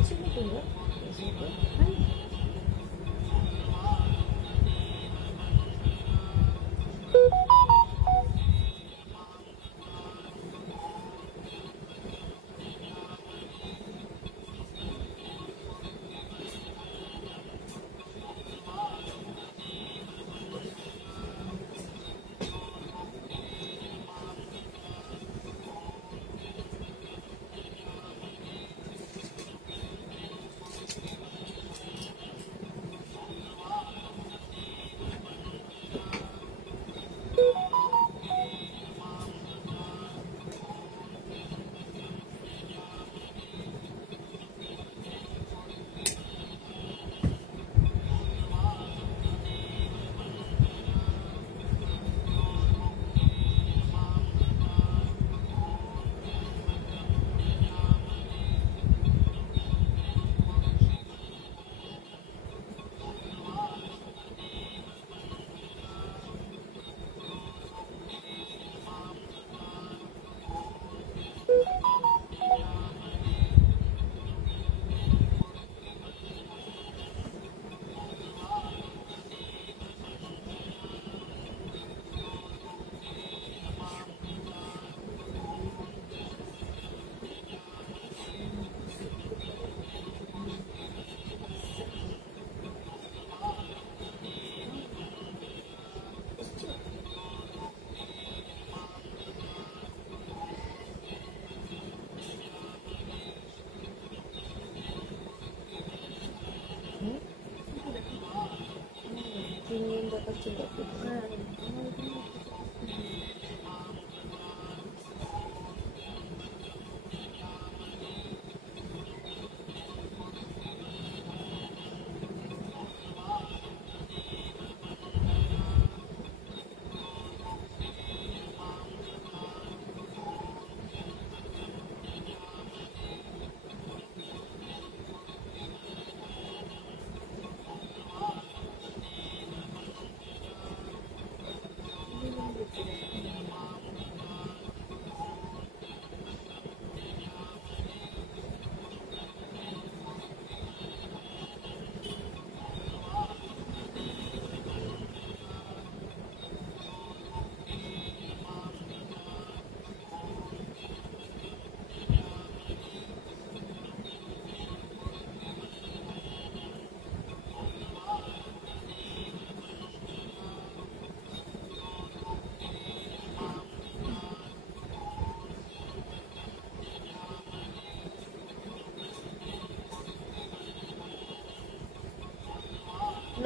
দেখেছি না তোমরা?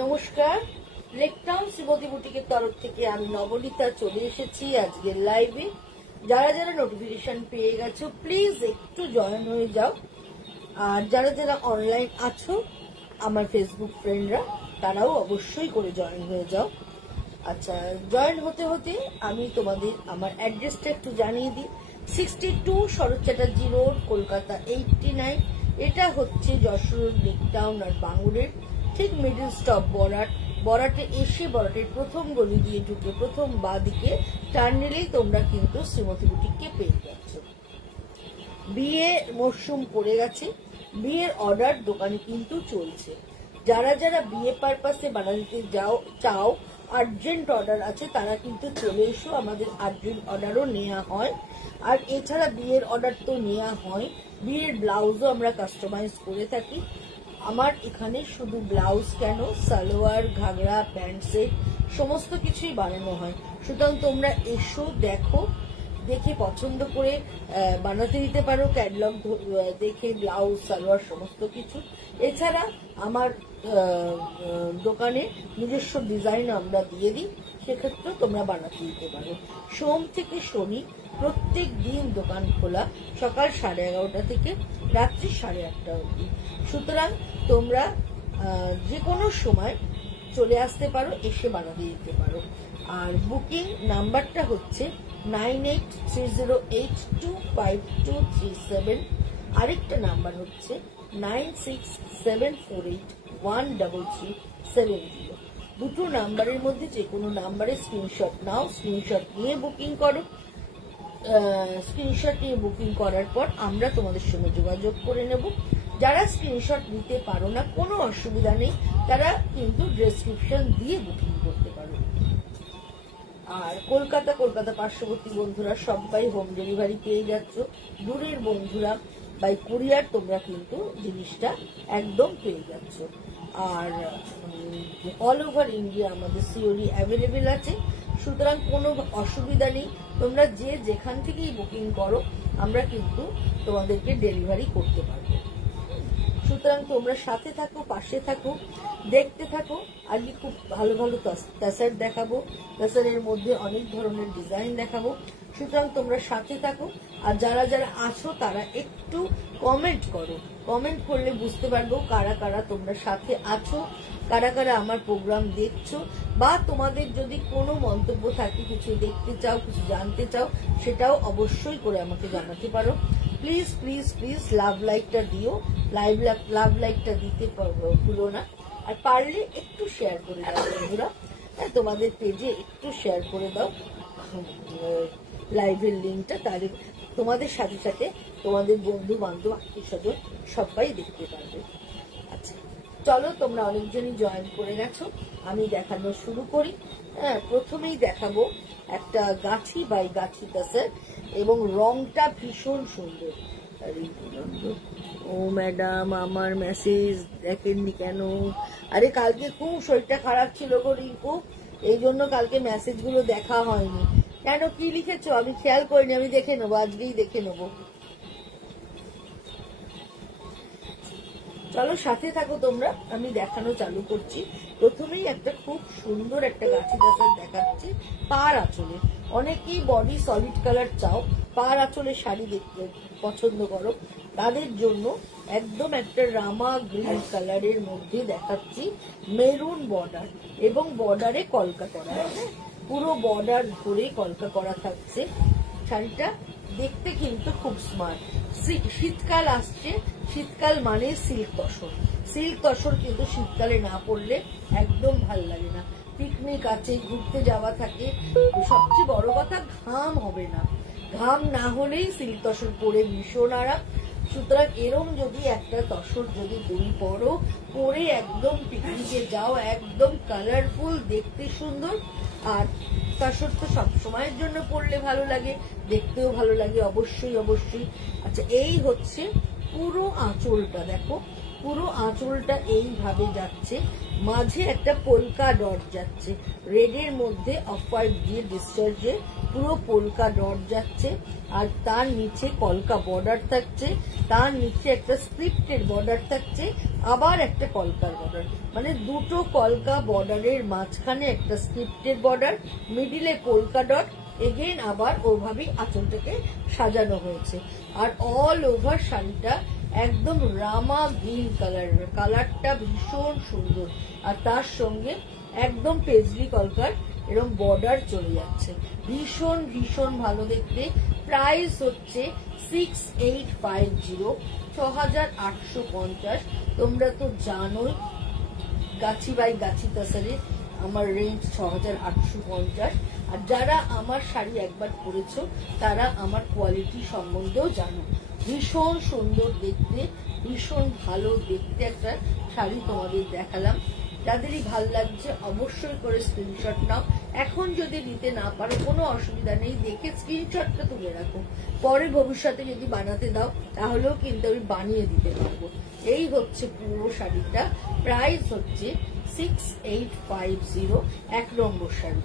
নমস্কার, লেকটাউন শ্রীমতী বুটিকের তরফ থেকে আমি নবনীতা চলে এসেছি আজকের লাইভে। যারা যারা নোটিফিকেশন পেয়ে গেছো প্লিজ একটু জয়েন হয়ে যাও, আর যারা যারা অনলাইন আছো আমার ফেসবুক ফ্রেন্ডরা তারাও অবশ্যই করে জয়েন হয়ে যাও। আচ্ছা, জয়েন হতে হতে আমি তোমাদের আমার অ্যাড্রেসটা একটু জানিয়ে দিই। 62 শরৎ চ্যাটার্জি রোড, কলকাতা 89। এটা হচ্ছে যশোর লেকটাউন আর বাঙ্গুরের ঠিক মিডল স্টপ বরাট। বরাটে এসে বরাটের প্রথম গলি দিয়ে ঢুকে প্রথম বাঁ দিকে টার্ন নিলেই তোমরা কিন্তু শ্রীমতী বুটিককে পেয়ে যাচ্ছ। বিয়ে মরশুম পড়ে গেছে, বিয়ের অর্ডার দোকানে কিন্তু চলছে। যারা যারা বিয়ে পারপাসে বানাতে চাও, আর্জেন্ট অর্ডার আছে, তারা কিন্তু চলে এসো। আমাদের আর্জেন্ট অর্ডারও নেওয়া হয়, আর এছাড়া বিয়ের অর্ডার তো নেওয়া হয়, বিয়ের ব্লাউজও আমরা কাস্টমাইজ করে থাকি। আমার এখানে শুধু ব্লাউজ কেন, সালোয়ার, ঘাগরা, প্যান্ট সেট সমস্ত কিছুই বানানো হয়। সুতরাং তোমরা এসো, দেখো, দেখে পছন্দ করে বানাতে দিতে পারো, ক্যাটালগ দেখে ব্লাউজ, সালোয়ার সমস্ত কিছু। এছাড়া আমার দোকানে নিজস্ব ডিজাইন আমরা দিয়ে দিই, সেক্ষেত্রে তোমরা বানাতে দিতে পারো। সোম থেকে শনি প্রত্যেক দিন দোকান খোলা, সকাল 11:30 থেকে রাত্রি 8:30 অবধি। সুতরাং তোমরা যে কোনো সময় চলে আসতে পারো, এসে বানাতে দিতে পারো। আর বুকিং নাম্বারটা হচ্ছে 9830825237। আরেকটা নাম্বার হচ্ছে 9674813370। দুটো নাম্বারের মধ্যে যে কোনো নাম্বারে স্ক্রিনশট নাও, স্ক্রিনশট নিয়ে বুকিং করো। স্ক্রিনশট নিয়ে বুকিং করার পর আমরা তোমাদের সঙ্গে যোগাযোগ করে নেব। যারা স্ক্রিনশট নিতে পারো না কোনো অসুবিধা নেই, তারা কিন্তু ডেসক্রিপশন দিয়ে বুকিং করতে পারো। আর কলকাতা পার্শ্ববর্তী বন্ধুরা সবাই হোম ডেলিভারি পেয়ে যাচ্ছ। দূরের বন্ধুরা বাই কুরিয়ার তোমরা কিন্তু জিনিসটা একদম পেয়ে যাচ্ছ। আর অল ওভার ইন্ডিয়া আমাদের সিওডি অ্যাভেলেবেল আছে, সুতরাং কোনো অসুবিধা নেই। তোমরা যে যেখান থেকেই বুকিং করো আমরা কিন্তু তোমাদেরকে ডেলিভারি করতে পারবো। সুতরাং তোমরা সাথে থাকো, পাশে থাকো, দেখতে থাকো। আজকে খুব ভালো ভালো তাসার দেখাবো, তাসারের মধ্যে অনেক ধরনের ডিজাইন দেখাবো। সুতরাং তোমরা সাথে থাকো। আর যারা যারা আছো তারা একটু কমেন্ট করো, কমেন্ট করলে বুঝতে পারবো কারা কারা তোমরা সাথে আছো, কারা কারা আমার প্রোগ্রাম দেখছো। বা তোমাদের যদি কোনো মন্তব্য থাকে, কিছু দেখতে চাও, কিছু জানতে চাও, সেটাও অবশ্যই করে আমাকে জানাতে পারো। প্লিজ প্লিজ প্লিজ লাভ লাইকটা দিও, লাভ লাইকটা দিতে ভুলো না। আর পারলে একটু শেয়ার করে দাও বন্ধুরা, তোমাদের পেজে একটু শেয়ার করে দাও লাইভের লিঙ্কটা, তাহলে তোমাদের সাথে সাথে তোমাদের বন্ধু বান্ধব আত্মীয় স্বজন সবাই দেখতে পারবে। আচ্ছা চলো, তোমরা অনেকজনই জয়েন করে গেছো, আমি দেখানো শুরু করি। হ্যাঁ, প্রথমেই দেখাবো একটা গাছি বাই গাছি তাসার, এবং রংটা ভীষণ সুন্দর। ও ম্যাডাম, আমার মেসেজ দেখেননি কেন? আরে কালকে খুব শরীরটা খারাপ ছিল গো রিঙ্কু, এই জন্য কালকে মেসেজ গুলো দেখা হয়নি। কেন, কি লিখেছো? আমি খেয়াল করিনি, আমি দেখে নেবো, আজকেই দেখে নেবো। চলো সাথে থাকো তোমরা, আমি দেখানো চালু করছি। প্রথমেই একটা খুব সুন্দর একটা গাছি তাসার দেখাচ্ছি পার আঁচলে। অনেকেই বডি সলিড কালার চাও, পার আঁচলে শাড়ি দেখতে পছন্দ করো, তাদের জন্য একদম একটা রামা গ্রিন কালারের মধ্যে দেখাচ্ছি মেরুন বর্ডার, এবং বর্ডারে কলকা করা, পুরো বর্ডার ধরে কলকা করা থাকছে। শাড়িটা দেখতে কিন্তু খুব স্মার্ট। শীতকাল আসছে, শীতকাল মানে সিল্ক তসর, সিল্ক তসর কিন্তু শীতকালে না পরলে একদম ভাল লাগে না। পিকনিক আছে, ঘুরতে যাওয়া থাকে, সবচেয়ে বড় কথা ঘাম হবে না, ঘাম না হলেই সিল্ক তসর পরে ভীষণ আরাম। সুতরাং এরম যদি একটা তসর যদি তুমি পরো, পরে একদম পিকনিকে যাও, একদম কালারফুল, দেখতে সুন্দর। আর তসর তো সবসময়ের জন্য পরলে ভালো লাগে, দেখতেও ভালো লাগে, অবশ্যই অবশ্যই। আচ্ছা, এই হচ্ছে পুরো আঁচলটা, দেখো পুরো আঁচলটা এইভাবে যাচ্ছে, মাঝে একটা পোলকা ডট যাচ্ছে, রেডের মধ্যে অফ হোয়াইট দিয়ে ডিসচার্জে পুরো পোলকা ডট যাচ্ছে। আর তার নিচে কলকা বর্ডার থাকছে, তার নিচে একটা স্ক্রিপ্টেড বর্ডার থাকছে, আবার একটা কলকার বর্ডার, মানে দুটো কলকা বর্ডারের মাঝখানে একটা স্ক্রিপ্টেড বর্ডার, মিডিলে পোলকা ডট, এগেইন আবার ওভাবেই আঁচলটাকে সাজানো হয়েছে। আর অল ওভার শাড়িটা একদম রামা গ্রিন কালারের, কালারটা ভীষণ সুন্দর। আর তার সঙ্গে একদম পেজলি কলকার এরকম বর্ডার চলে যাচ্ছে, ভীষণ ভীষণ ভালো দেখতে। প্রাইস হচ্ছে 6850, 6850। তোমরা তো জানোই গাছি বাই গাছি তাসারে আমার রেঞ্জ 6850। আর যারা আমার শাড়ি একবার পরেছো তারা আমার কোয়ালিটি সম্বন্ধেও জানো, ভীষণ সুন্দর দেখতে, ভীষণ ভালো দেখতে একটা শাড়ি তোমাদের দেখালাম। যাদেরই ভাল লাগছে অবশ্যই করে স্ক্রিনশট নাও। এখন যদি নিতে না পারো কোনো অসুবিধা নেই, দেখে স্ক্রিনশটটা তুলে রাখো, পরে ভবিষ্যতে যদি বানাতে দাও তাহলেও কিন্তু আমি বানিয়ে দিতে পারবো। এই হচ্ছে পুরো শাড়িটা, প্রাইস হচ্ছে 6850, 1 নম্বর sari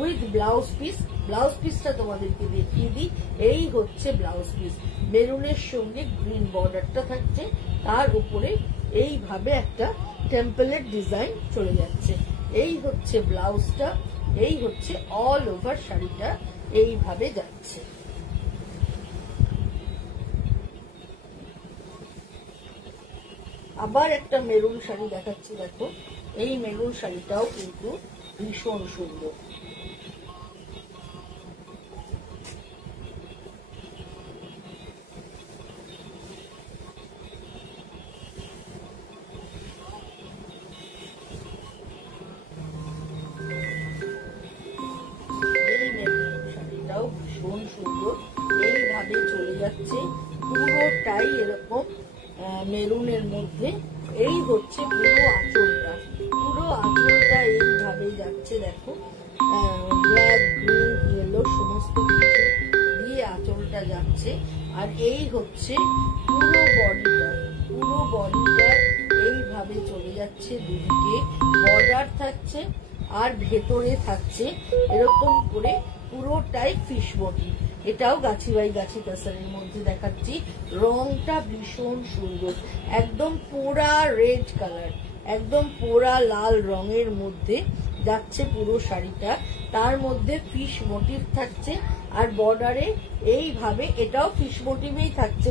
with blouse piece. Blouse পিসটা তোমাদেরকে দেখিয়ে দিই, এই হচ্ছে ব্লাউজ পিস, মেরুনের সঙ্গে গ্রিন বর্ডারটা থাকছে, তার উপরে এইভাবে একটা টেম্পলেট ডিজাইন চলে যাচ্ছে। এই হচ্ছে ব্লাউজটা, এই হচ্ছে অল ওভার শাড়িটা এইভাবে যাচ্ছে। আবার একটা মেরুন শাড়ি দেখাচ্ছি, দেখো এই মেরুন শাড়িটাও কিন্তু ভীষণ সুন্দর। ভীষণ সুন্দর, এইভাবে চলে যাচ্ছে পুরোটাই এরকম মেরুনের এই হচ্ছে পুরো আঁচলটা, পুরো আঁচলটা এইভাবে যাচ্ছে দেখো, ব্ল্যাক গ্রিন ইয়েলো সমস্ত কিছু দিয়ে আঁচলটা যাচ্ছে। আর এই হচ্ছে পুরো বডিটা এইভাবে চলে যাচ্ছে, দুদিকে বর্ডার থাকছে আর ভেতরে থাকছে এরকম করে পুরোটাই ফিশ মোটিভ। এটাও গাছি বাই গাছি তাসারের মধ্যে দেখাচ্ছি। রংটা ভীষণ সুন্দর, একদম পোড়া রেড কালার, একদম পোড়া লাল রঙের মধ্যে যাচ্ছে পুরো শাড়িটা। তার মধ্যে ফিশ মোটিভ থাকছে আর বর্ডারে এইভাবে, এটাও ফিশ মোটিভেই থাকছে,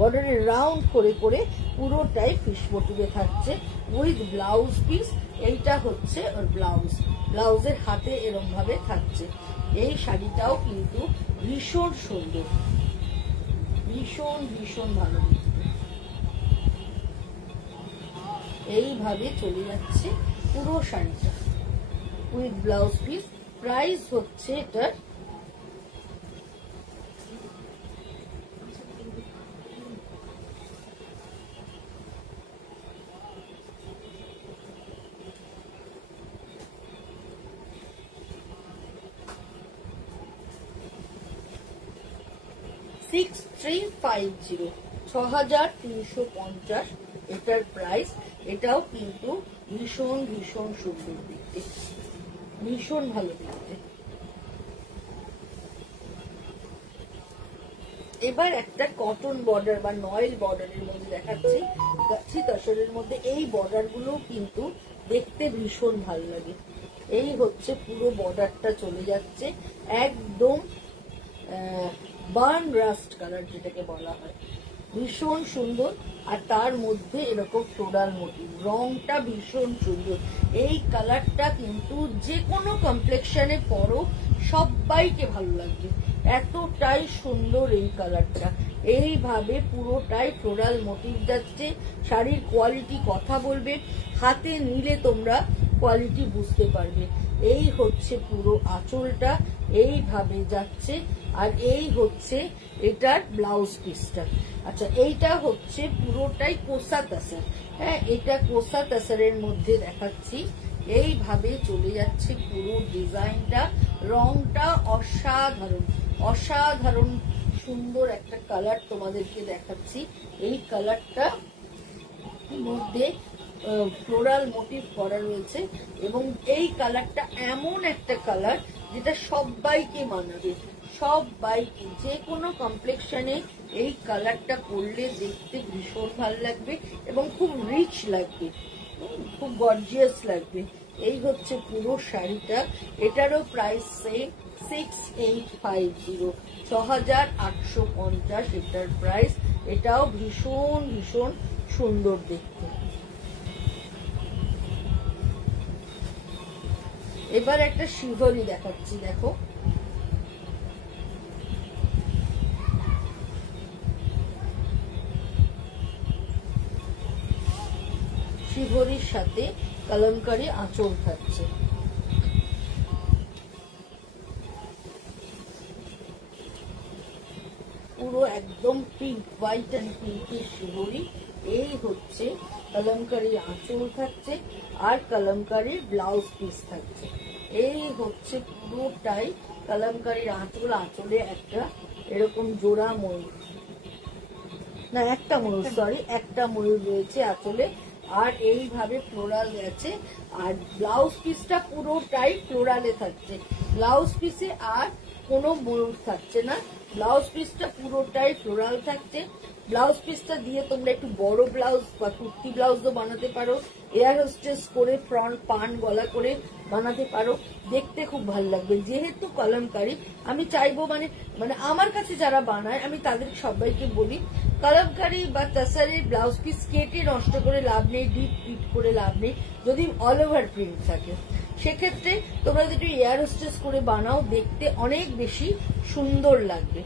বর্ডারে রাউন্ড করে করে পুরোটাই ফিশ মোটিভে থাকছে উইথ ব্লাউজ পিস। এইটা হচ্ছে ওর ব্লাউজের হাতে এরম ভাবে থাকছে। এই শাড়িটাও কিন্তু ভীষণ সুন্দর, ভীষণ ভীষণ ভালো। এইভাবে চলে যাচ্ছে পুরো শাড়িটা উইথ ব্লাউজ পিস। প্রাইস হচ্ছে এটার 6350, 6350 এটার প্রাইস। এটাও কিন্তু ভীষণ ভীষণ সুন্দর দেখতে, ভীষণ ভালো দেখতে। এবার একটা কটন বর্ডার বা নয়েল বর্ডারের মধ্যে দেখাচ্ছি, গাছি তসরের মধ্যে। এই বর্ডার গুলো কিন্তু দেখতে ভীষণ ভালো লাগে। এই হচ্ছে পুরো বর্ডারটা চলে যাচ্ছে একদম বার্ন রাস্ট কালার যেটাকে বলা হয়, ভীষণ সুন্দর। আর তার মধ্যে এরকম ফ্লোরাল মোটিভ, রংটা ভীষণ সুন্দর। এই কালারটা কিন্তু যে কোনো কমপ্লেক্সনে পরো সবাইকে ভালো লাগবে, এতটাই সুন্দর এই কালারটা। এইভাবে পুরোটাই ফ্লোরাল মোটিভ যাচ্ছে। শাড়ির কোয়ালিটি কথা বলবে, হাতে নিলে তোমরা কোয়ালিটি বুঝতে পারবে। এই হচ্ছে পুরো আঁচলটা এইভাবে যাচ্ছে আর এই হচ্ছে এটার ব্লাউজ পিসটা। আচ্ছা, এইটা হচ্ছে পুরোটাই কোসা তাসার। হ্যাঁ, এটা কোসা তাসারের মধ্যে দেখাচ্ছি। এইভাবে চলে যাচ্ছে পুরো ডিজাইনটা, রংটা অসাধারণ, অসাধারণ সুন্দর একটা কালার তোমাদেরকে দেখাচ্ছি। এই কালারটা মধ্যে ফ্লোরাল মোটিভ করা রয়েছে এবং এই কালারটা এমন একটা কালার যেটা সবাইকে মানাবে, সবাইকে। যে কোনো কমপ্লেক্সনে এই কালারটা পরলে দেখতে ভীষণ ভালো লাগবে এবং খুব রিচ লাগবে, খুব গর্জিয়াস লাগবে। এই হচ্ছে পুরো শাড়িটা। এটারও প্রাইস সেম 6850, 6850 এটার প্রাইস। এটাও ভীষণ ভীষণ সুন্দর দেখতে। এবার একটা শিভরি দেখাচ্ছি, দেখো। শিভরির সাথে কলমকারী আঁচল থাকছে। পুরো একদম পিঙ্ক, হোয়াইট অ্যান্ড পিঙ্কের শিভরি। এই হচ্ছে কলমকারী আঁচল থাকছে আর কলমকারীর ব্লাউজ পিস থাকছে। এই হচ্ছে পুরোটাই কলমকারীর আঁচল। আঁচলে একটা এরকম জোড়া ময়ূর, না একটা ময়ূর, সরি, একটা ময়ূর রয়েছে আঁচলে। আর এইভাবে ফ্লোরাল গেছে আর ব্লাউজ পিসটা পুরোটাই ফ্লোরালে থাকছে। ব্লাউজ পিসে আর কোনো ময়ূর থাকছে না, ব্লাউজ পিসটা পুরোটাই ফ্লোরাল থাকছে। ব্লাউজ পিসটা দিয়ে তোমরা একটু বড় ব্লাউজ বা কুর্তি ব্লাউজও বানাতে পারো, এয়ার হোস্টেস করে ফ্রন্ট পান গলা করে বানাতে পারো, দেখতে খুব ভালো লাগবে। যেহেতু কলমকারী, আমি চাইবো মানে আমার কাছে যারা বানায় আমি তাদের সবাইকে বলি, কলমকারী বা তাসারির ব্লাউজ পিস কেটে নষ্ট করে লাভ নেই, ডিপ পিট করে লাভ নেই। যদি অল ওভার প্রিন্ট থাকে সেক্ষেত্রে তোমরা যদি এয়ার হোস্টেস করে বানাও দেখতে অনেক বেশি সুন্দর লাগবে।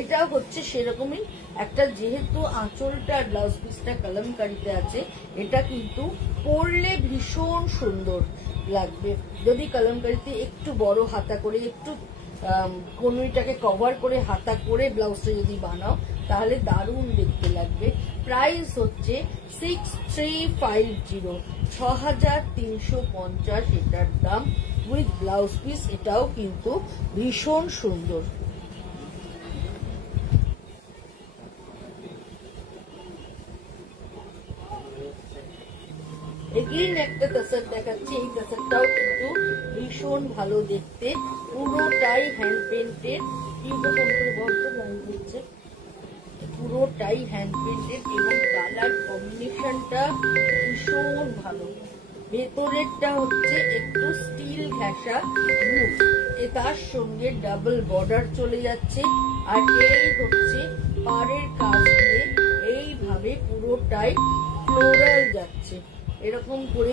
এটা হচ্ছে সেরকমই একটা, যেহেতু আঁচলটা আর ব্লাউজ পিসটা কলমকারীতে আছে, এটা কিন্তু পরলে ভীষণ সুন্দর লাগবে। যদি কলমকারীতে একটু বড় হাতা করে, একটু কনুইটাকে কভার করে হাতা করে ব্লাউজটা যদি বানাও তাহলে দারুণ দেখতে লাগবে। প্রাইস হচ্ছে 6350, 6350 এটার দাম উইথ ব্লাউজ পিস। এটাও কিন্তু ভীষণ সুন্দর। এগেইন একটা তাসার দেখাচ্ছি। এই তাসারটাও কিন্তু ভীষণ ভালো দেখতে, পুরোটাই হ্যান্ড পেন্টেড। পুরোটাই হ্যান্ড পেন্টেড এবং কালার কম্বিনেশনটা ভীষণ ভালো। ভেতরেরটা হচ্ছে একটু স্টিল ঘেঁষা ব্লু, তার সঙ্গে ডাবল বর্ডার চলে যাচ্ছে। আর এই হচ্ছে পাড়ের কাজ দিয়ে এইভাবে পুরোটাই ফ্লোরাল যাচ্ছে, এরকম করে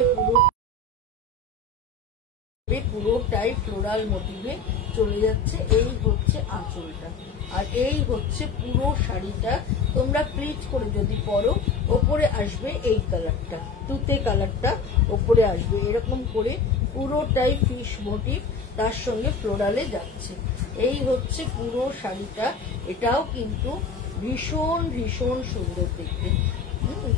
পুরোটাই ফ্লোরাল মোটিভে চলে যাচ্ছে। এই হচ্ছে আঁচলটা, আর এই হচ্ছে পুরো শাড়িটা। তোমরা প্লিট করে যদি পরো, ওপরে আসবে এই কালারটা, তুতে কালারটা ওপরে আসবে, এরকম করে পুরোটাই ফিশ মোটিভ, তার সঙ্গে ফ্লোরালে যাচ্ছে। এই হচ্ছে পুরো শাড়িটা। এটাও কিন্তু ভীষণ ভীষণ সুন্দর দেখতে।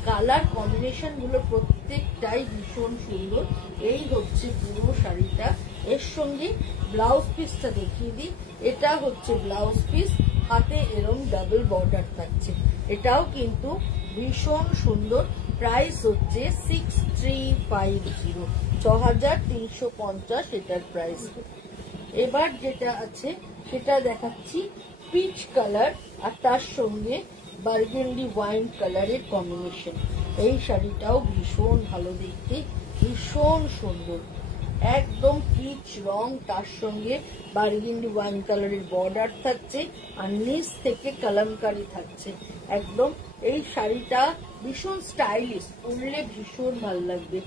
কালার কম্বিনেশন গুলো প্রত্যেকটাই ভীষণ সুন্দর। এই হচ্ছে পুরো শাড়িটা। এর সঙ্গে ব্লাউজ পিসটা দেখিয়ে দিই। এটা হচ্ছে ব্লাউজ পিস, হাতে এরম ডাবল বর্ডার থাকছে। এটাও কিন্তু ভীষণ সুন্দর। প্রাইস হচ্ছে 6350, 6350 এটার প্রাইস। এবার যেটা আছে সেটা দেখাচ্ছি পিচ কালার আর তার সঙ্গে বার্গেন্ডি ওয়াইন কালারের কম্বিনেশন। এই শাড়িটাও ভীষণ ভালো দেখতে, ভীষণ সুন্দর। একদম পিচ রং, তার সঙ্গে বার্গেন্ডি ওয়াইন কালারের বর্ডার থাকছে আর নিচ থেকে কালামকারি থাকছে একদম। এই শাড়িটা ভীষণ স্টাইলিশ, পরলে ভীষণ ভালো লাগবে।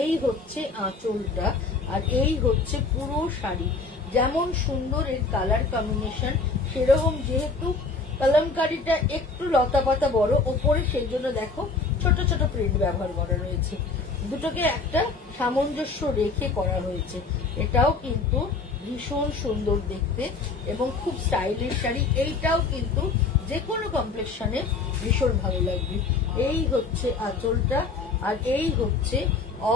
এই হচ্ছে আঁচলটা আর এই হচ্ছে পুরো শাড়ি। যেমন সুন্দর এর কালার কম্বিনেশন, সেরকম যেহেতু কলমকারিটা একটু লতা পাতা বড় ওপরে, সেই জন্য দেখো ছোট ছোট প্রিন্ট ব্যবহার করা রয়েছে। দুটোকে একটা সামঞ্জস্য রেখে করা হয়েছে। এটাও কিন্তু ভীষণ সুন্দর দেখতে এবং খুব স্টাইলিশ শাড়ি। এইটাও কিন্তু যে কোনো কমপ্লেকশনে ভীষণ ভালো লাগবে। এই হচ্ছে আঁচলটা আর এই হচ্ছে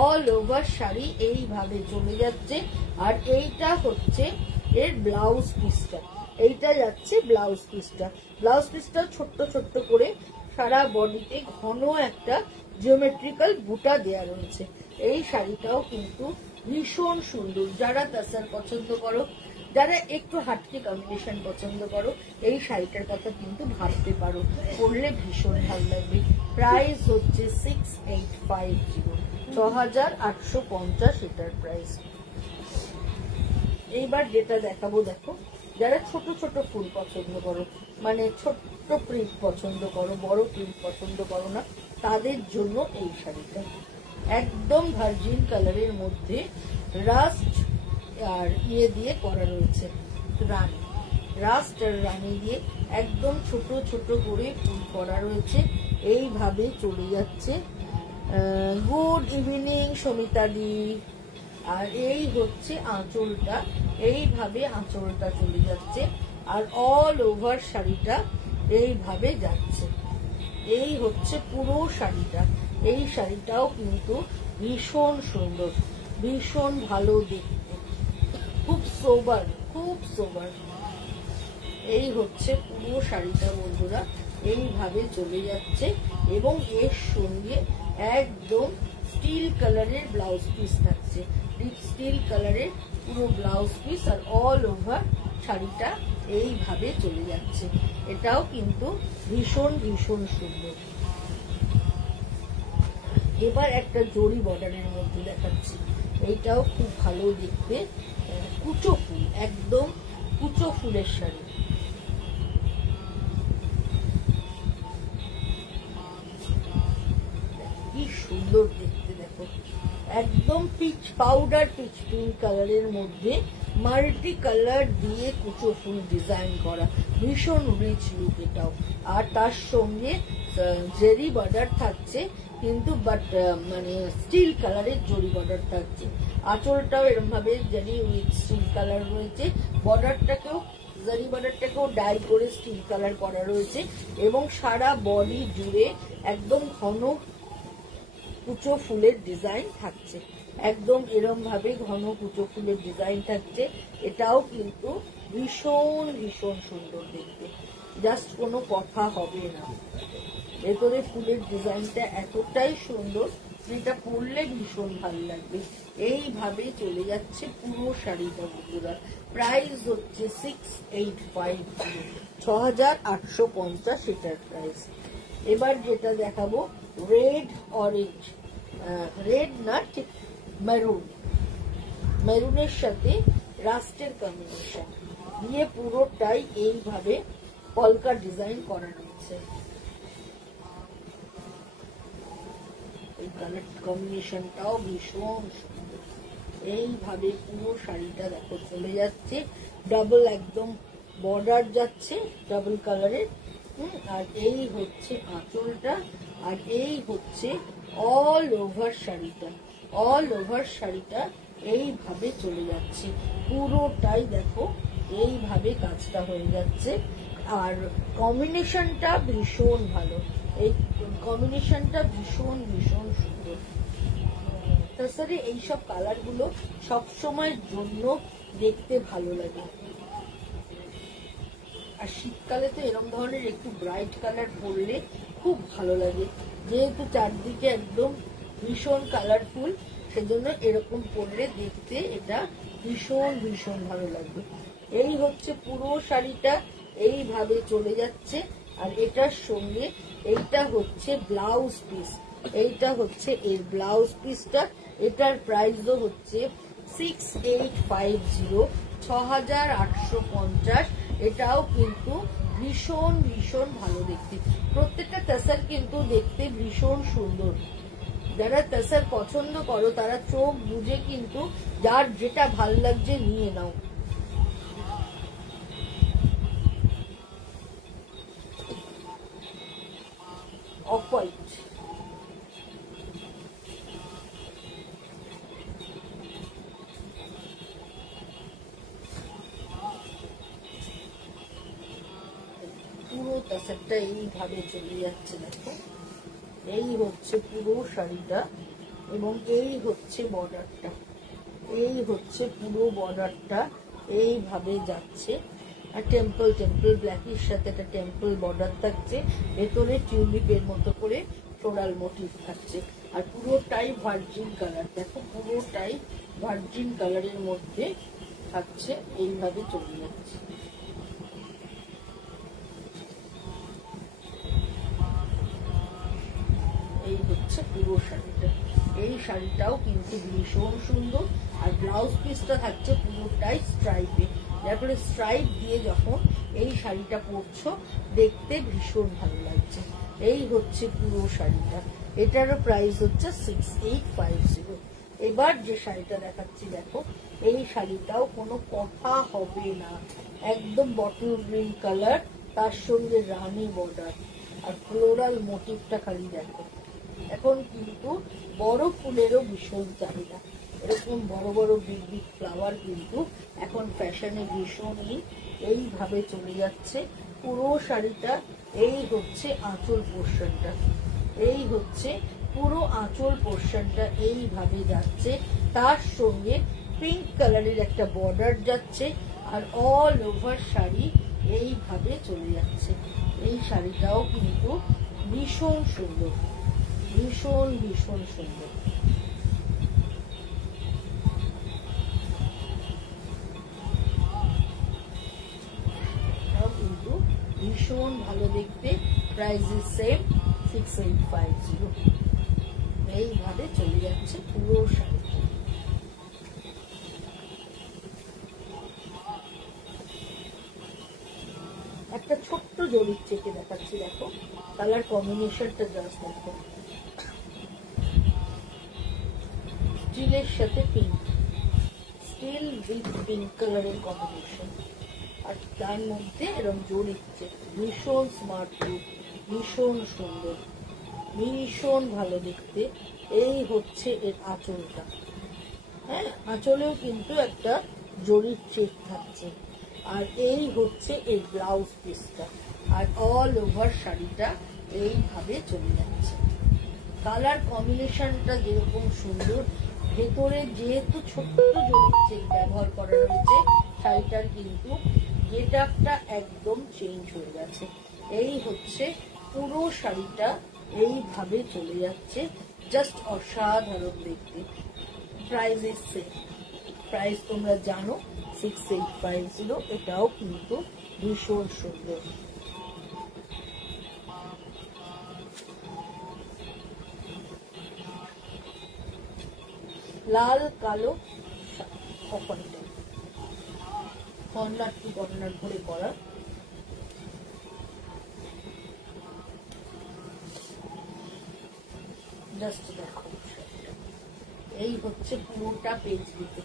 অল ওভার শাড়ি এইভাবে চলে যাচ্ছে। আর এইটা হচ্ছে এর ব্লাউজ পিসটা, এইটা যাচ্ছে ব্লাউজ পিসটা। ব্লাউজ পিসটা ছোট্ট ছোট্ট করে সারা বডিতে ঘন একটা জিওমেট্রিক্যাল বুটা দেয়া রয়েছে। এই শাড়িটাও কিন্তু ভীষণ সুন্দর। যারা তাসার পছন্দ করো, যারা একটু হাটকে কম্বিনেশন পছন্দ করো, এই শাড়িটার কথা কিন্তু ভাবতে পারো, পরলে ভীষণ ভালো লাগবে। প্রাইস হচ্ছে 6850, 6850 এটার প্রাইস। এইবার যেটা দেখাবো দেখো, যারা ছোট ছোট ফুল পছন্দ করো, মানে ছোট্ট প্রিন্ট পছন্দ করো, বড় প্রিন্ট পছন্দ করো না, তাদের জন্য এই শাড়িটা একদম ভার্জিন কালারের মধ্যে রাস্ট আর ইয়ে দিয়ে করা রয়েছে, রানী, রাস্ট আর রানী দিয়ে একদম ছোট ছোট করে ফুল করা রয়েছে। এইভাবে চলে যাচ্ছে। গুড ইভিনিং সমিতা দি। আর এই হচ্ছে আঁচলটা, এইভাবে আঁচলটা চলে যাচ্ছে আর অল ওভার শাড়িটা এইভাবে যাচ্ছে। এই হচ্ছে পুরো শাড়িটা। এই শাড়িটাও কিন্তু ভীষণ সুন্দর, ভীষণ ভালো দেখতে, খুব সোবার, খুব সোবার। এই হচ্ছে পুরো শাড়িটা বন্ধুরা, এইভাবে চলে যাচ্ছে এবং এর সঙ্গে একদম স্টিল কালারের ব্লাউজ পিস থাকছে, ডিপ স্টিল কালারের পুরো ব্লাউজ পিস আর অল ওভার শাড়িটা এইভাবে চলে যাচ্ছে। এটাও কিন্তু ভীষণ ভীষণ সুন্দর। এবার একটা জরি বর্ডারের মধ্যে দেখাচ্ছি, এইটাও খুব ভালো দেখতে, কুচো ফুল, একদম কুচো ফুলের শাড়ি। কি সুন্দর দেখতে দেখো, একদম পিচ পাউডার পিচ পিঙ্ক কালারের মধ্যে মাল্টি কালার দিয়ে কুচো ফুল ডিজাইন করা, ভীষণ রিচ লুক এটাও। আর তার সঙ্গে জেরি বর্ডার থাকছে, কিন্তু বাট মানে স্টিল কালারের জরি বর্ডার থাকছে। আঁচলটাও এরকম ভাবে জেরি উইথ স্টিল কালার রয়েছে, বর্ডারটাকেও জারি বর্ডারটাকেও ডাই করে স্টিল কালার করা রয়েছে এবং সারা বডি জুড়ে একদম ঘন কুচো ফুলের ডিজাইন থাকছে, একদম এরম ভাবে ঘন কুচো ফুলের ডিজাইন থাকছে। এটাও কিন্তু ভীষণ ভীষণ সুন্দর দেখতে, জাস্ট কোনো কথা হবে না। ভেতরে ফুলের ডিজাইনটা এতটাই সুন্দর, যেটা পরলে ভীষণ ভালো লাগবে। এইভাবে চলে যাচ্ছে পুরো শাড়িটা বন্ধুরা। প্রাইস হচ্ছে 6850, 6850 এটার প্রাইস। এবার যেটা দেখাবো রেড অরেঞ্জ, রেড না ঠিক মেরুন, মেরুনের সাথে রাস্টের কম্বিনেশন দিয়ে পুরোটাই এইভাবে পলকা ডিজাইন করা রয়েছে। এই কালার কম্বিনেশনটাও ভীষণ সুন্দর। এইভাবে পুরো শাড়িটা দেখো চলে যাচ্ছে, ডাবল একদম বর্ডার যাচ্ছে ডাবল কালারের। আর এই হচ্ছে আঁচলটা, আর এই হচ্ছে অল ওভার শাড়িটা। অল ওভার শাড়িটা এইভাবে চলে যাচ্ছে, পুরোটাই দেখো এইভাবে কাজটা হয়ে যাচ্ছে। আর কম্বিনেশনটা ভীষণ ভালো, এই কম্বিনেশনটা ভীষণ ভীষণ সুন্দর। তাছাড়া এইসব কালার গুলো সবসময়ের জন্য দেখতে ভালো লাগে। আর শীতকালে তো এরকম ধরনের একটু ব্রাইট কালার পরলে খুব ভালো লাগে, যেহেতু চারদিকে একদম ভীষণ কালারফুল, সেজন্য এরকম পরলে দেখতে এটা ভীষণ ভীষণ ভালো লাগবে। এই হচ্ছে পুরো শাড়িটা, এইভাবে চলে যাচ্ছে। আর এটার সঙ্গে এইটা হচ্ছে ব্লাউজ পিস, এইটা হচ্ছে এর ব্লাউজ পিসটা। এটার প্রাইসও হচ্ছে 6850, 6850। এটাও কিন্তু ভীষণ ভীষণ ভালো দেখতে। প্রত্যেকটা টাসার কিন্তু দেখতে ভীষণ সুন্দর। যারা টাসার পছন্দ করো তারা চোখ বুঝে কিন্তু যার যেটা ভাল লাগছে নিয়ে নাও। অফ হোয়াইট, পুরো টাসারটা এইভাবে চলে যাচ্ছে দেখো। এই হচ্ছে পুরো শাড়িটা এবং এই হচ্ছে বর্ডারটা, এই হচ্ছে পুরো বর্ডারটা এইভাবে যাচ্ছে। আর টেম্পল টেম্পল ব্ল্যাকের সাথে একটা টেম্পল বর্ডার থাকছে, ভেতরে টিউলিপের মতো করে ফ্লোরাল মোটিভ থাকছে। আর পুরোটাই ভার্জিন কালার, দেখো পুরোটাই ভার্জিন কালারের মধ্যে থাকছে, এইভাবে চলে যাচ্ছে। এই হচ্ছে পুরো শাড়িটা, এই শাড়িটাও কিন্তু ভীষণ সুন্দর। আর ব্লাউজ পিসটা থাকছে পুরোটাই স্ট্রাইপে, তারপরে স্ট্রাইপ দিয়ে যখন এই শাড়িটা পরছো দেখতে ভীষণ ভালো লাগছে। এই হচ্ছে পুরো শাড়িটা, এটারও প্রাইস হচ্ছে 6850। এবার যে শাড়িটা দেখাচ্ছি দেখো, এই শাড়িটাও কোনো কথা হবে না, একদম বটল গ্রিন কালার, তার সঙ্গে রানী বর্ডার আর ফ্লোরাল মোটিভটা খালি দেখো। এখন কিন্তু বড় ফুলেরও ভীষণ চাহিদা, এরকম বড় বড় বিগ বিগ ফ্লাওয়ার কিন্তু এখন ফ্যাশনে ভীষণই। এইভাবে চলে যাচ্ছে পুরো শাড়িটা। এই হচ্ছে আঁচল পোর্শনটা, এই হচ্ছে পুরো আঁচল পোর্শনটা এইভাবে যাচ্ছে, তার সঙ্গে পিঙ্ক কালারের একটা বর্ডার যাচ্ছে। আর অল ওভার শাড়ি এইভাবে চলে যাচ্ছে। এই শাড়িটাও কিন্তু ভীষণ সুন্দর, ভীষণ ভীষণ সুন্দর। কিন্তু ভীষণ ভালো দেখতে, প্রাইস ইজ সেম 6850। এইভাবে চলে যাচ্ছে পুরো শাড়ি। একটা ছোট্ট জরির চেকে দেখাচ্ছি দেখো, কালার কম্বিনেশনটা জাস্ট দেখো, স্টিলের সাথে পিঙ্ক, স্টিল উইথ পিঙ্ক কালারের কম্বিনেশন। আর তার মধ্যে এরকম জড়ি চেক, ভীষণ স্মার্ট লুক, ভীষণ সুন্দর, ভীষণ ভালো দেখতে। এই হচ্ছে এর আঁচলটা, হ্যাঁ আঁচলেও কিন্তু একটা জরির চেক থাকছে। আর এই হচ্ছে এই ব্লাউজ পিসটা, আর অল ওভার শাড়িটা এইভাবে চলে যাচ্ছে। কালার কম্বিনেশনটা যেরকম সুন্দর, ভেতরে যেহেতু ছোট্ট জরির চেন ব্যবহার করা রয়েছে, শাড়িটার কিন্তু গেটআপটা একদম চেঞ্জ হয়ে গেছে। এই হচ্ছে পুরো শাড়িটা এইভাবে চলে যাচ্ছে, জাস্ট অসাধারণ দেখতে। প্রাইস ইজ সেম, প্রাইস তোমরা জানো 6850। এটাও কিন্তু ভীষণ সুন্দর। লাল কালো কর্নার টু কর্নার করে করা, জাস্ট দেখো। এই হচ্ছে পুরোটা পেজলিতে,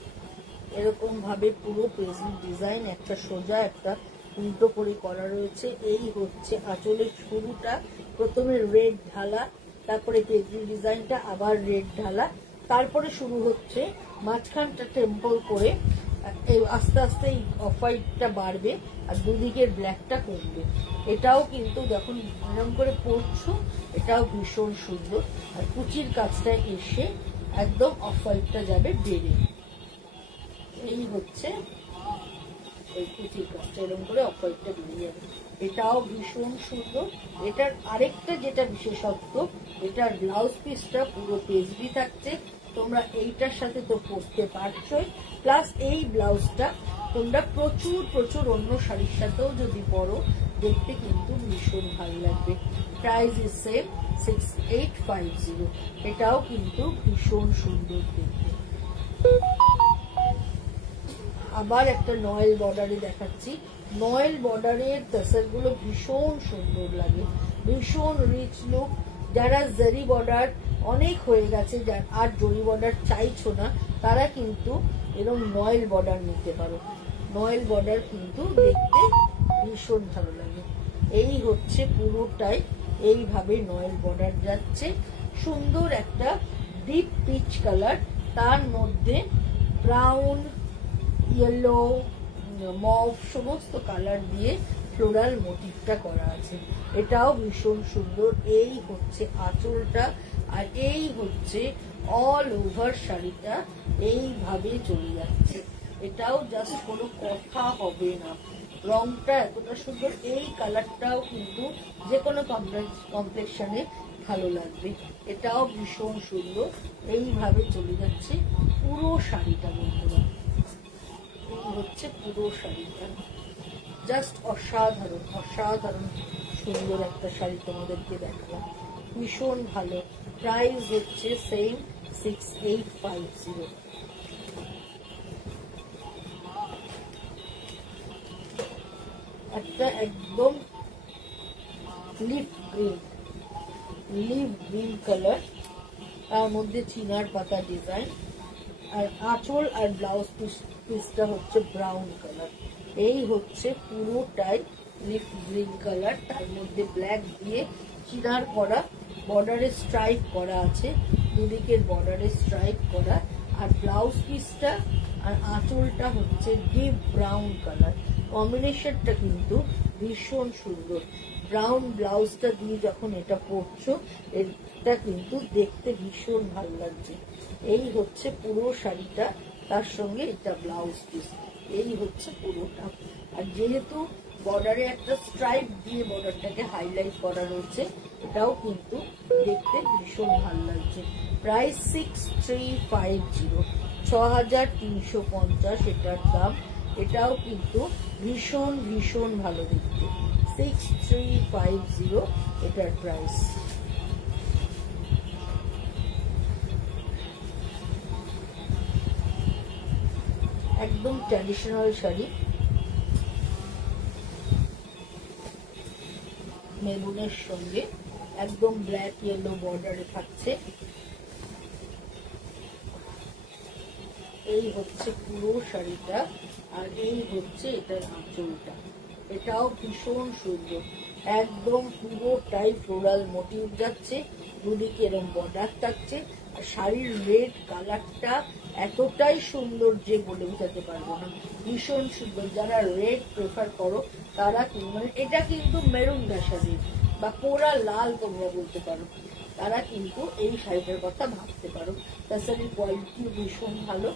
এরকম ভাবে পুরো পেজলি ডিজাইন, একটা সোজা একটা উল্টো করে করা রয়েছে। এই হচ্ছে আঁচলের শুরুটা, প্রথমে রেড ঢালা, তারপরে পেজলি ডিজাইনটা আবার রেড ঢালা, তারপরে শুরু হচ্ছে মাঝখানটা টেম্পল করে আস্তে আস্তে এই অফ হোয়াইটটা বাড়বে আর দুদিকের ব্ল্যাকটা কমবে। এটাও কিন্তু যখন এরকম করে পরছো এটাও ভীষণ সুন্দর। আর কুচির কাজটা এসে একদম অফ হোয়াইটটা যাবে বেড়ে। এই হচ্ছে এই কুচির কাজটা, এরকম করে অফ হোয়াইটটা বেরিয়ে যাবে, এটাও ভীষণ সুন্দর। এটার আরেকটা যেটা বিশেষত্ব, এটার ব্লাউজ পিসটা পুরো পেজলি থাকছে। তোমরা এইটার সাথে তো পরতে পারছোই, প্লাস এই ব্লাউজটা তোমরা প্রচুর প্রচুর অন্য শাড়ির সাথেও যদি পরো দেখতে কিন্তু ভীষণ ভালো লাগবে। Price is same 6850। এটাও কিন্তু ভীষণ সুন্দর দেখতে। আবার একটা নয়েল বর্ডারে দেখাচ্ছি। নয়েল বর্ডারের টাসেলগুলো ভীষণ সুন্দর লাগে, ভীষণ রিচ লুক। যারা জারি বর্ডার অনেক হয়ে গেছে আর জরি বর্ডার চাইছো না, তারা কিন্তু এরকম নয়েল বর্ডার নিতে পারো। নয়েল বর্ডার কিন্তু দেখতে ভীষণ ভালো লাগে। এই হচ্ছে পুরোটাই এইভাবে নয়েল বর্ডার যাচ্ছে, সুন্দর একটা ডিপ পিচ কালার, তার মধ্যে ব্রাউন, ইয়েলো, মভ সমস্ত কালার দিয়ে ফ্লোরাল মোটিভটা করা আছে। এটাও ভীষণ সুন্দর। এই হচ্ছে আঁচলটা, আর এই হচ্ছে অল ওভার শাড়িটা এইভাবে চলে যাচ্ছে। এটাও জাস্ট কোনো কথা হবে না, রংটা এতটা সুন্দর। এই কালারটাও কিন্তু যে কোনো কমপ্লেকশনে ভালো লাগবে। এটাও ভীষণ সুন্দর, এইভাবে চলে যাচ্ছে পুরো শাড়িটা। বন্ধুরা এই হচ্ছে পুরো শাড়িটা, জাস্ট অসাধারণ অসাধারণ সুন্দর একটা শাড়ি তোমাদেরকে দেখালাম, ভীষণ ভালো। প্রাইস হচ্ছে সেম 6850। একটা একদম লিফ গ্রিন কালার, তার মধ্যে চিনার পাতা ডিজাইন, আর আঁচল আর ব্লাউজ পিসটা হচ্ছে ব্রাউন কালার। এই হচ্ছে পুরোটাই লিফ গ্রিন কালার, তার মধ্যে ব্ল্যাক দিয়ে চিনার করা, বর্ডারে স্ট্রাইপ করা আছে, দুদিকের বর্ডারে স্ট্রাইপ করা। আর ব্লাউজ পিসটা আর আঁচলটা হচ্ছে ডিপ ব্রাউন কালার। কম্বিনেশনটা কিন্তু ভীষণ সুন্দর। ব্রাউন ব্লাউজটা দিয়ে যখন এটা পরছো, এটা কিন্তু দেখতে ভীষণ ভালো লাগছে। এই হচ্ছে পুরো শাড়িটা, তার সঙ্গে এটা ব্লাউজ পিস। এই হচ্ছে পুরোটা। আর যেহেতু বর্ডারে একটা স্ট্রাইপ দিয়ে বর্ডারটাকে হাইলাইট করা রয়েছে, এটাও কিন্তু দেখতে ভীষণ ভালো লাগছে। প্রাইস 6350, 6350 এটার দাম। এটাও কিন্তু ভীষণ ভীষণ ভালো দেখতে। 6350 এটার প্রাইস। একদম ট্র্যাডিশনাল শাড়ি, মেরুনের সঙ্গে একদম ব্ল্যাক ইয়েলো বর্ডারে থাকছে। এই হচ্ছে পুরো শাড়িটা, আর এই হচ্ছে এটার আঁচলটা। এটাও ভীষণ সুন্দর, একদম পুরোটাই ফ্লোরাল মোটিভ যাচ্ছে। দুদিকে এরকম বর্ডার থাকছে। আর শাড়ির রেড কালারটা এতটাই সুন্দর যে বলে বোঝাতে পারবো না, ভীষণ সুন্দর। যারা রেড প্রেফার করো তারা মানে এটা কিন্তু মেরুন শাড়ি বা পোড়া লাল তোমরা বলতে পারো, তারা কিন্তু এই শাড়িটার কথা ভাবতে পারো। তার শাড়ির কোয়ালিটি ভীষণ ভালো।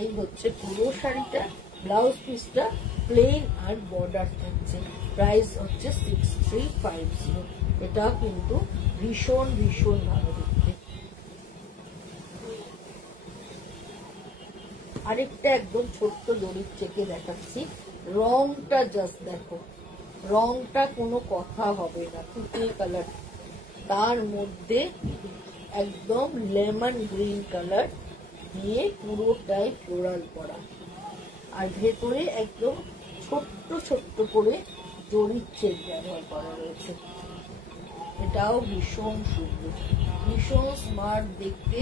এই হচ্ছে পুরো শাড়িটা, ব্লাউজ পিসটা প্লেন আর বর্ডার থাকছে। প্রাইস হচ্ছে 6350। এটা কিন্তু ভীষণ ভীষণ ভালো দেখতে। আরেকটা একদম ছোট্ট দড়ির চেকে দেখাচ্ছি, রংটা জাস্ট দেখো, রংটা কোনো কথা হবে না, তুতে কালার, তার মধ্যে একদম লেমন গ্রিন কালার দিয়ে পুরোটাই ফ্লোরাল করা, আর ভেতরে একদম ছোট্ট ছোট্ট করে জরির চেক ব্যবহার করা রয়েছে। এটাও ভীষণ সুন্দর, ভীষণ স্মার্ট দেখতে,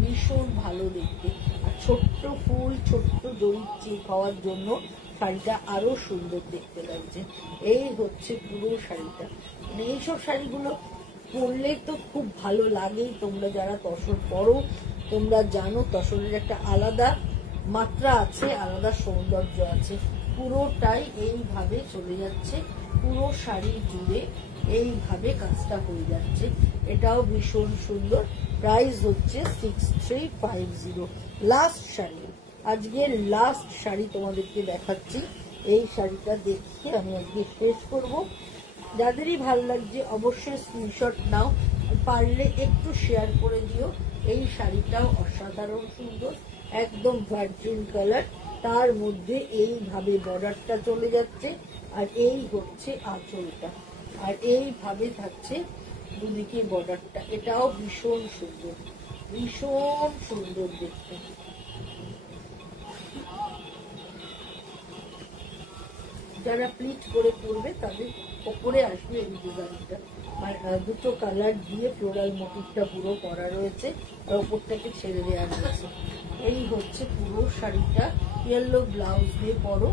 ভীষণ ভালো দেখতে। আর ছোট্ট ফুল ছোট্ট জরির চেক হওয়ার জন্য শাড়িটা আরো সুন্দর দেখতে লাগছে। এই হচ্ছে পুরো শাড়িটা। মানে এইসব শাড়িগুলো পরলে তো খুব ভালো লাগেই। তোমরা যারা তসর পরো তোমরা জানো তসরের একটা আলাদা মাত্রা আছে, আলাদা সৌন্দর্য আছে। পুরোটাই এইভাবে চলে যাচ্ছে, পুরো শাড়ি জুড়ে এইভাবে কাজটা হয়ে যাচ্ছে। এটাও ভীষণ সুন্দর। প্রাইস হচ্ছে 6350। লাস্ট শাড়ি, আজকের লাস্ট শাড়ি তোমাদেরকে দেখাচ্ছি। এই শাড়িটা দেখিয়ে আমি আজকে শেষ করব। যাদেরই ভালো লাগছে অবশ্যই স্ক্রিনশট নাও, পারলে একটু শেয়ার করে দিও। এই শাড়িটাও অসাধারণ সুন্দর, একদম ভার্জিন কালার, তার মধ্যে এইভাবে বর্ডারটা চলে যাচ্ছে, আর এই হচ্ছে আঁচলটা, আর এইভাবে থাকছে দুদিকে বর্ডারটা। এটাও ভীষণ সুন্দর, ভীষণ সুন্দর দেখতে। যারা প্লিট করে পরবে তাদের ওপরে আসবে এই ডিজাইনটা, আর দুটো কালার দিয়ে ফ্লোরাল মোটিভটা পুরো করা রয়েছে, আর ওপরটাকে ছেড়ে দেওয়া রয়েছে। এই হচ্ছে পুরো শাড়িটা। ইয়েলো ব্লাউজ দিয়ে পরো,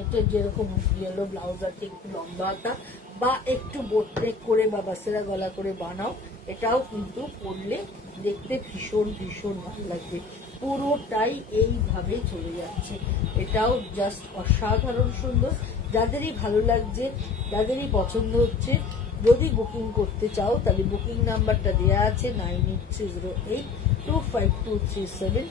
এটা যেরকম ইয়েলো ব্লাউজ আছে একটু লম্বা হাতা বা একটু বোটনেক করে বা বাসেরা গলা করে বানাও, এটাও কিন্তু পরলে দেখতে ভীষণ ভীষণ ভালো লাগবে। পুরোটাই এইভাবে চলে যাচ্ছে, এটাও জাস্ট অসাধারণ সুন্দর। যাদেরই ভালো লাগছে, যাদেরই পছন্দ হচ্ছে, যদি বুকিং করতে চাও তাহলে বুকিং নাম্বারটা দেওয়া আছে 9830825237।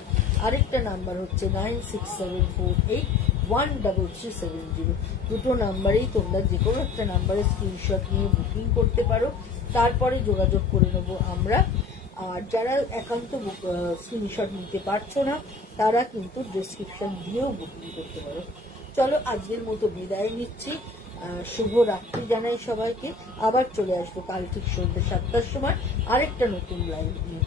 আরেকটা নাম্বার হচ্ছে 9674813370। দুটো নাম্বারেই তোমরা যে কোনো একটা নাম্বারে স্ক্রিনশট নিয়ে বুকিং করতে পারো, তারপরে যোগাযোগ করে নেবো আমরা। আর যারা একান্ত স্ক্রিনশট নিতে পারছো না তারা কিন্তু ডেসক্রিপশন দিয়েও বুকিং করতে পারো। চলো আজকের মতো বিদায় নিচ্ছি, শুভ রাত্রি জানাই সবাইকে। আবার চলে আসবো কাল ঠিক সন্ধ্যে 7টার সময় আরেকটা নতুন লাইভ নিয়ে।